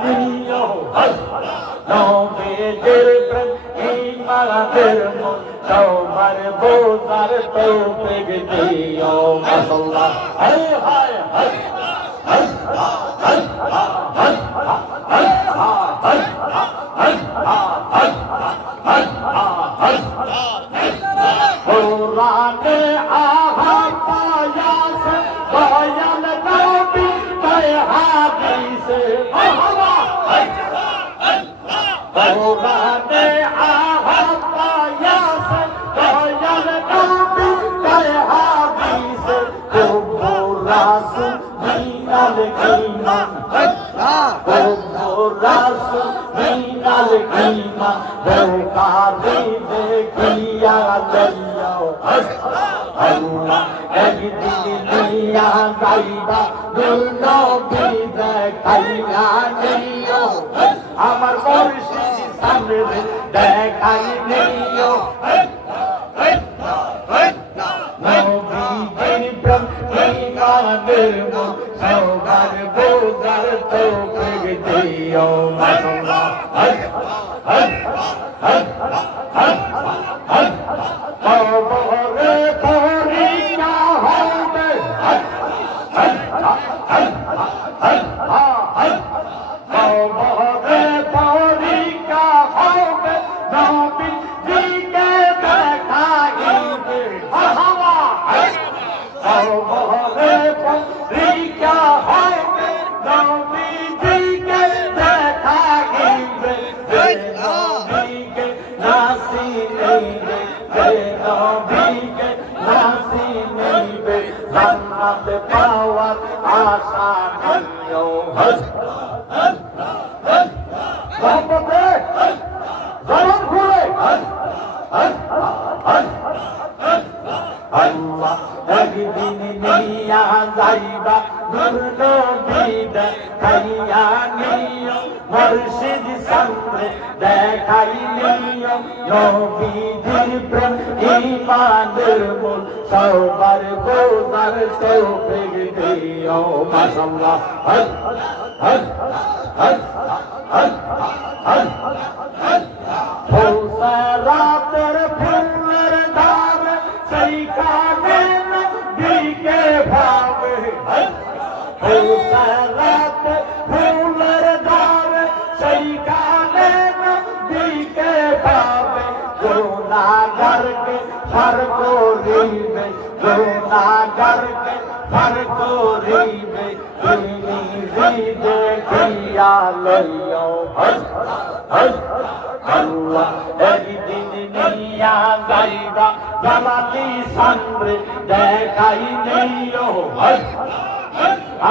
নিও নবীজির প্রেম ইমানের মন সবার বোঝার তৌফিক দিও মাশাআল্লাহ হায় হায় হায় কোরআনে আহা পায়াস দয়াল নবী তাই হাদিসে কোরআনে আহা পায়াস দয়াল নবী তাই হাদিসে কোরাসু মিনাল ঈমান কোরাসু মিনাল ঈমান বেকারি দেখিয়া লইও আল্লাহ একদিন নিয়া যাইবা নবী দেখাইয়া নিও আমার মুর্শিদ সামনে দেখাই নিও নবীজির প্রেম ইমানের মন সবার বোঝার তৌফিক দিও মাশাআল্লাহ কবরে পরিয়া হবে কবরে পরিয়া হবে নবীজিকে দেখাইবে কবরে পরিয়া হবে নবীজিকে দেখাইবে নবীকে নাসি নেইবে নবীকে নাসি নেইবে জান্নাত পাওয়ার আশা নিও মোহাম্মদে জবান খুলে আল্লাহ একদিন নিয়া যাইবা নূর নবী দেখাইয়া নিও মুর্শিদ সামনে দেখাই নিও নবীজির প্রেম ইমানের মন সবার বোঝার তৌফিক দিও মাশাআল্লাহ ফুলসরাতের ফুলের ধারে সেই কানে নবীকে ভাবে ফুলসরাতের ফুলের ধারে সেই কানে নবীকে ভাবে গুনাহগারকে পার করিবে গুনাহগারকে পার করিবে তুমি দেখিয়া লইও আল্লাহ একদিন নিয়া যাইবা জালালি সামনে দেখাই নিও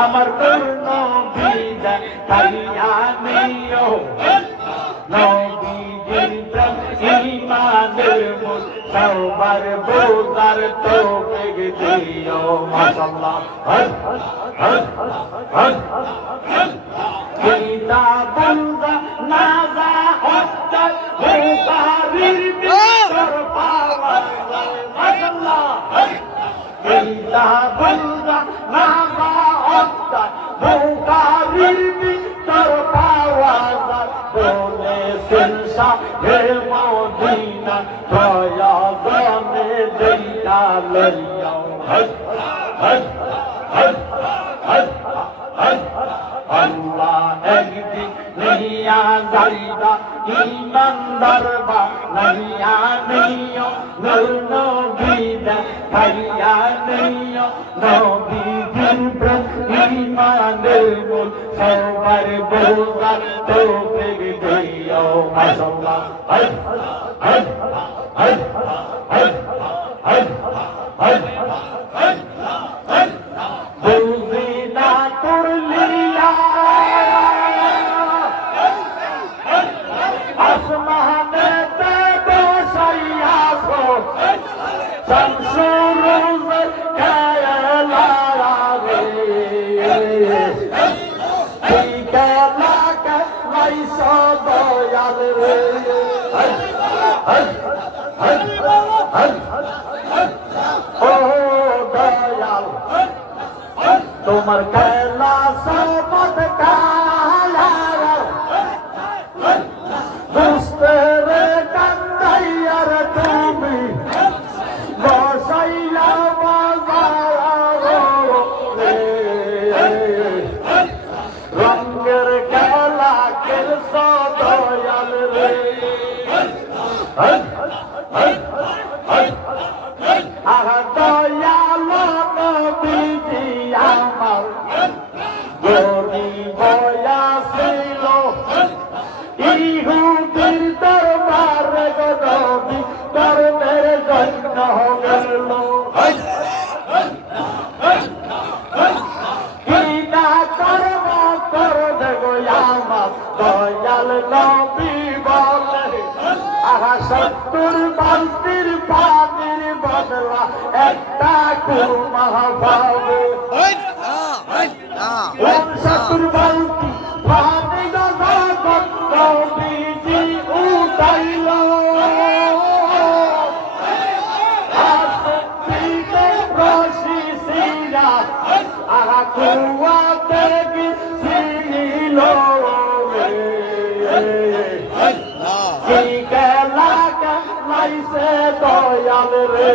আমার নবী দেখাইয়া নিও নবীজির প্রেম ইমানের মন সবার বোঝার তৌফিক দিও মাশাআল্লাহ কিতাবুল্লাহ নাযা হত্যা বুখারীর ভিতর পাওয়া যায় মাশাআল্লাহ কিতাবুল্লাহ নাযা হত্যা বুখারীর ভিতর পাওয়া যায় বলেছেন শাহে মদিনা প্রয়োজনে যেটা লইও আল্লাহ একদিন নিয়া যাইবা ইমানদার বানাইয়া নিও নূর নবী দেখাইয়া নিও নবীজির প্রেম ইমানের মন সবার বোঝার তৌফিক দিও মাশাআল্লাহ বুঝি না তোর লীলা আসমানেতে বসাইয়াছো শামসুর খেলা রে খেলাকে লাইছ দয়াল রে ও দয়াল তোমার খেলা সবত কালা দয়াল রে আহা দয়াল নবীজি আমার গরিব ছিল ইহুদির দরবারে গরবি কর্মের জন্য গেল কি না কর্ম করবে গো আমার দয়াল নবী বলে আহা 70 বালতির পানির বদলা একটা কুরমা পাবে 70 বালতি পানি গজগত নবীজি উঠাইল আসিতে রশি সিরা আহা কুয়াতে গিয়েছিল কি গেলা লাইছে দয়াল রে